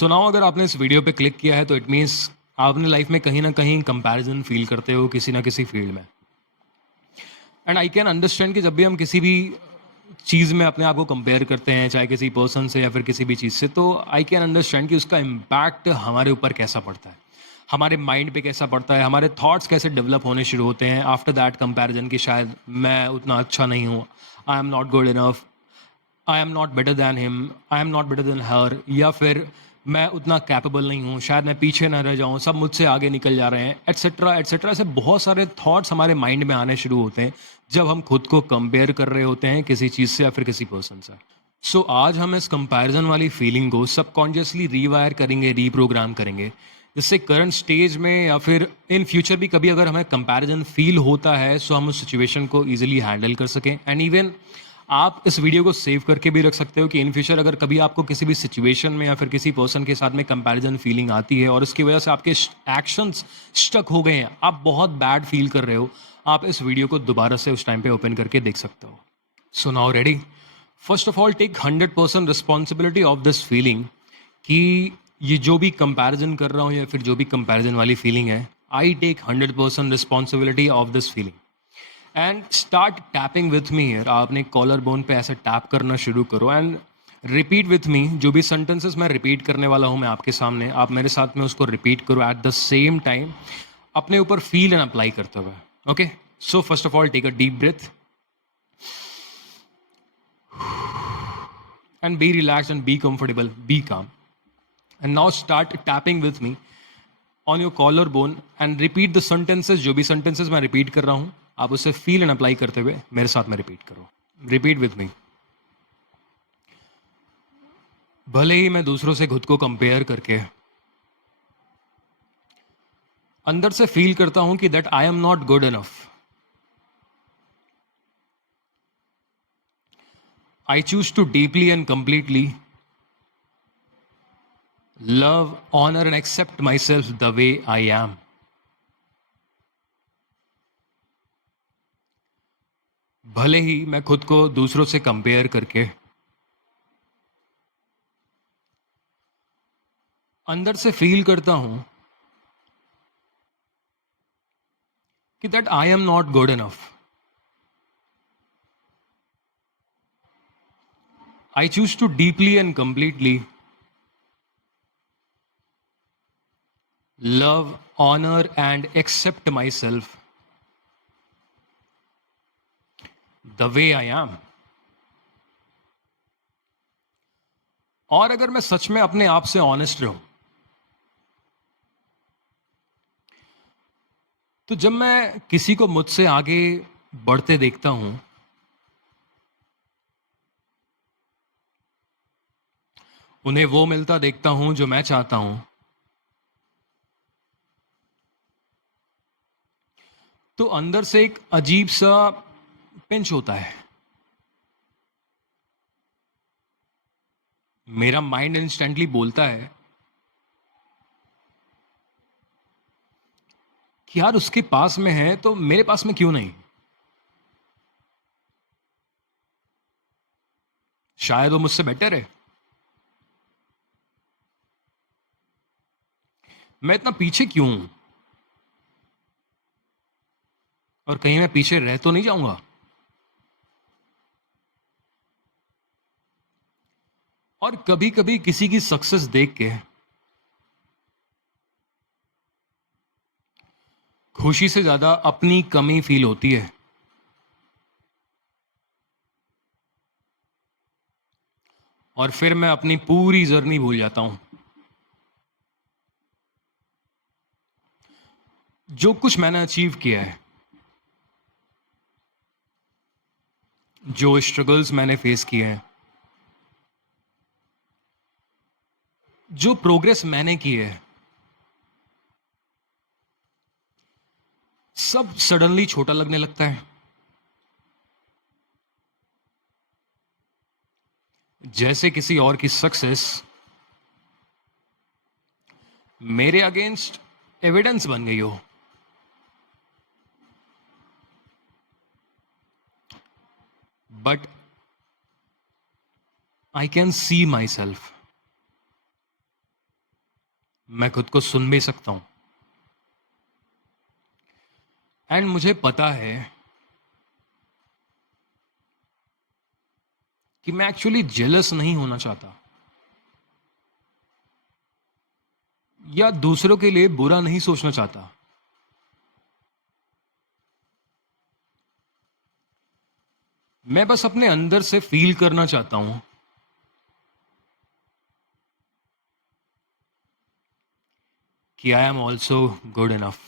So now अगर आपने इस वीडियो पे क्लिक किया है तो इट मीन्स आपने लाइफ में कहीं ना कहीं कंपैरिजन फील करते हो किसी ना किसी फील्ड में। एंड आई कैन अंडरस्टैंड कि जब भी हम किसी भी चीज़ में अपने आप को कंपेयर करते हैं, चाहे किसी पर्सन से या फिर किसी भी चीज़ से, तो आई कैन अंडरस्टैंड कि उसका इम्पैक्ट हमारे ऊपर कैसा पड़ता है, हमारे माइंड पे कैसा पड़ता है, हमारे थॉट्स कैसे डेवलप होने शुरू होते हैं आफ्टर दैट कंपैरिजन कि शायद मैं उतना अच्छा नहीं हूँ, I am not good enough, I am not better than him, I am not better than her, या फिर मैं उतना कैपेबल नहीं हूँ, शायद मैं पीछे ना रह जाऊँ, सब मुझसे आगे निकल जा रहे हैं, एट्सेट्रा एट्सेट्रा। ऐसे बहुत सारे थॉट्स हमारे माइंड में आने शुरू होते हैं जब हम खुद को कंपेयर कर रहे होते हैं किसी चीज़ से या फिर किसी पर्सन से। सो आज हम इस कंपैरिजन वाली फीलिंग को सबकॉन्शियसली रीवायर करेंगे, रीप्रोग्राम करेंगे, जिससे करंट स्टेज में या फिर इन फ्यूचर भी कभी अगर हमें कंपैरिजन फील होता है सो हम उस सिचुएशन को ईजिली हैंडल कर सकें। एंड इवन आप इस वीडियो को सेव करके भी रख सकते हो कि इन फ्यूचर अगर कभी आपको किसी भी सिचुएशन में या फिर किसी पर्सन के साथ में कंपैरिजन फीलिंग आती है और उसकी वजह से आपके एक्शंस स्टक हो गए हैं, आप बहुत बैड फील कर रहे हो, आप इस वीडियो को दोबारा से उस टाइम पे ओपन करके देख सकते हो। So now ready, first of all take 100% responsibility of this feeling कि ये जो भी कंपैरिजन कर रहा हूँ या फिर जो भी कंपैरिजन वाली फीलिंग है, I take 100% responsibility of this feeling and start tapping with me. आपने कॉलर बोन पे ऐसे टैप करना शुरू करो एंड रिपीट विथ मी। जो भी सेंटेंसेस मैं रिपीट करने वाला हूँ मैं आपके सामने, आप मेरे साथ में उसको रिपीट करो एट द सेम टाइम, अपने ऊपर फील एंड अप्लाई करते हुए। Okay, so first of all take a deep breath and be relaxed and be comfortable, be calm. And now start tapping with me on your collarbone and repeat the sentences. जो भी sentences मैं repeat कर रहा हूँ, आप उसे feel and apply करते हुए मेरे साथ में repeat करो। Repeat with me. भले ही मैं दूसरों से खुद को compare करके अंदर से feel करता हूँ कि that I am not good enough, I choose to deeply and completely love, honor and accept myself the way I am. भले ही मैं खुद को दूसरों से कंपेयर करके अंदर से फील करता हूं कि that I am not good enough, I choose to deeply and completely love, honour and accept myself the way I am. और अगर मैं सच में अपने आप से ऑनेस्ट रहूं, तो जब मैं किसी को मुझसे आगे बढ़ते देखता हूं, उन्हें वो मिलता देखता हूं जो मैं चाहता हूं, तो अंदर से एक अजीब सा पिंच होता है। मेरा माइंड इंस्टेंटली बोलता है कि यार उसके पास में है तो मेरे पास में क्यों नहीं, शायद वो मुझसे बेटर है, मैं इतना पीछे क्यों हूं, और कहीं मैं पीछे रह तो नहीं जाऊंगा। और कभी कभी किसी की सक्सेस देख के खुशी से ज्यादा अपनी कमी फील होती है, और फिर मैं अपनी पूरी जर्नी भूल जाता हूं। जो कुछ मैंने अचीव किया है, जो स्ट्रगल्स मैंने फेस किए हैं, जो प्रोग्रेस मैंने की है, सब सडनली छोटा लगने लगता है। जैसे किसी और की सक्सेस मेरे अगेंस्ट एविडेंस बन गई हो। But I can see my self मैं खुद को सुन भी सकता हूँ। एंड मुझे पता है कि मैं एक्चुअली जेलस नहीं होना चाहता या दूसरों के लिए बुरा नहीं सोचना चाहता। मैं बस अपने अंदर से फील करना चाहता हूं कि I am also good enough,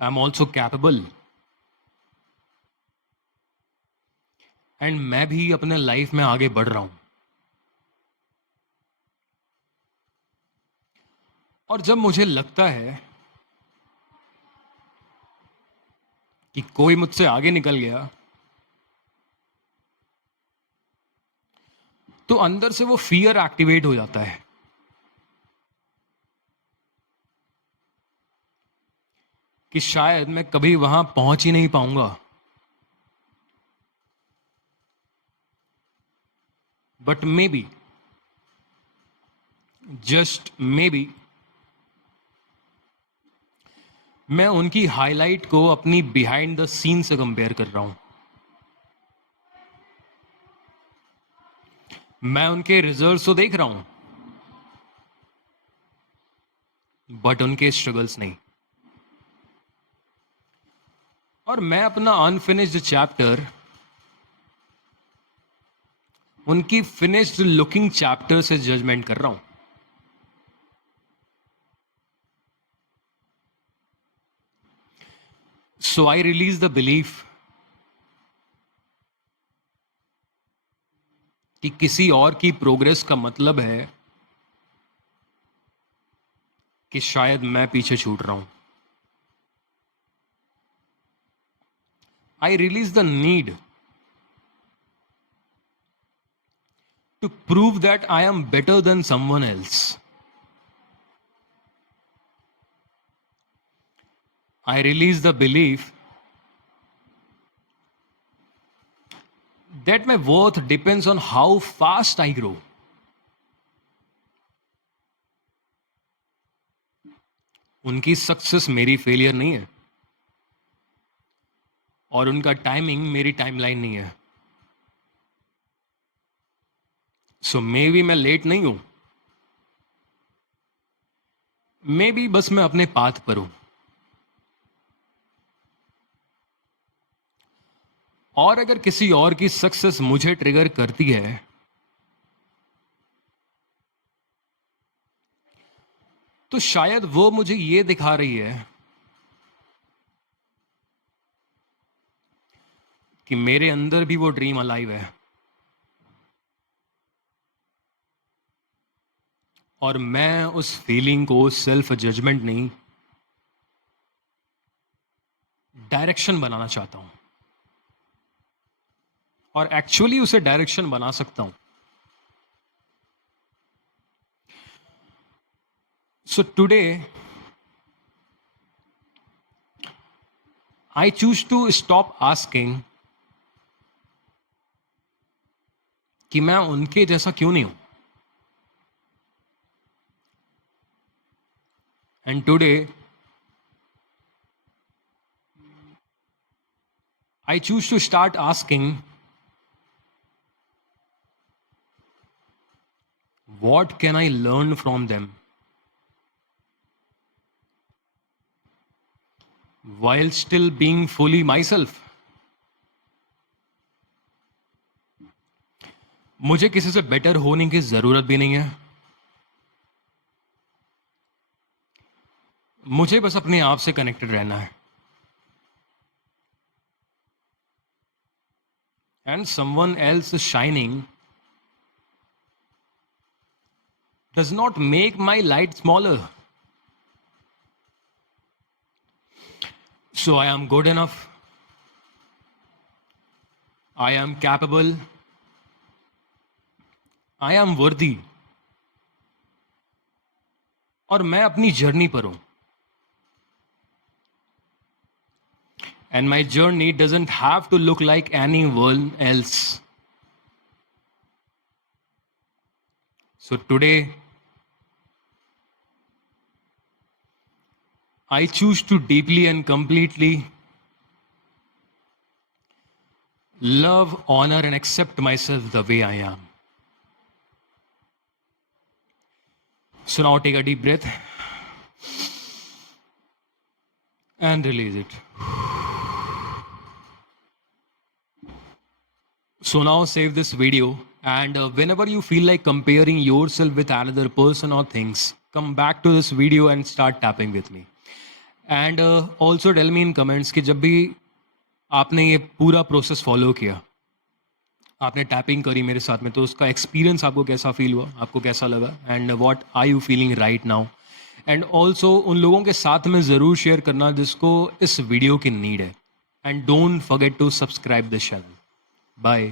I am also capable, and मैं भी अपने लाइफ में आगे बढ़ रहा हूं। और जब मुझे लगता है कि कोई मुझसे आगे निकल गया, तो अंदर से वो फियर एक्टिवेट हो जाता है कि शायद मैं कभी वहां पहुंच ही नहीं पाऊंगा। But may be, just may be, मैं उनकी हाईलाइट को अपनी बिहाइंड द सीन से कंपेयर कर रहा हूं। मैं उनके रिजल्ट्स तो देख रहा हूं, बट उनके स्ट्रगल्स नहीं। और मैं अपना अनफिनिश्ड चैप्टर उनकी फिनिश्ड लुकिंग चैप्टर से जजमेंट कर रहा हूं। सो आई रिलीज द बिलीफ कि किसी और की प्रोग्रेस का मतलब है कि शायद मैं पीछे छूट रहा हूं। I release the need to prove that I am better than someone else. I release the belief that my worth depends on how fast I grow. उनकी सक्सेस मेरी फेलियर नहीं है और उनका टाइमिंग मेरी टाइमलाइन नहीं है। सो मे बी मैं लेट नहीं हूं, मे बी बस मैं अपने पाथ पर हूं। और अगर किसी और की सक्सेस मुझे ट्रिगर करती है, तो शायद वो मुझे ये दिखा रही है कि मेरे अंदर भी वो ड्रीम अलाइव है और मैं उस फीलिंग को सेल्फ जजमेंट नहीं, डायरेक्शन बनाना चाहता हूं। और एक्चुअली उसे डायरेक्शन बना सकता हूं। So today I choose to stop asking कि मैं उनके जैसा क्यों नहीं हूं। And today I choose to start asking, what can I learn from them while still being fully myself? मुझे किसी से बेटर होने की जरूरत भी नहीं है। मुझे बस अपने आप से कनेक्टेड रहना है। And someone else shining does not make my light smaller. So I am good enough. I am capable. I am worthy. और मैं अपनी जर्नी पर हूं। And my journey doesn't have to look like anyone else. So today, I choose to deeply and completely love, honor, and accept myself the way I am. So now take a deep breath and release it. So now save this video, and whenever you feel like comparing yourself with another person or things, come back to this video and start tapping with me. And also tell me in comments कि जब भी आपने ये पूरा process follow किया, आपने tapping करी मेरे साथ में, तो उसका एक्सपीरियंस आपको कैसा फील हुआ, आपको कैसा लगा, and what are you feeling right now. And also उन लोगों के साथ में ज़रूर शेयर करना जिसको इस वीडियो की नीड है. And don't forget to subscribe this channel. Bye.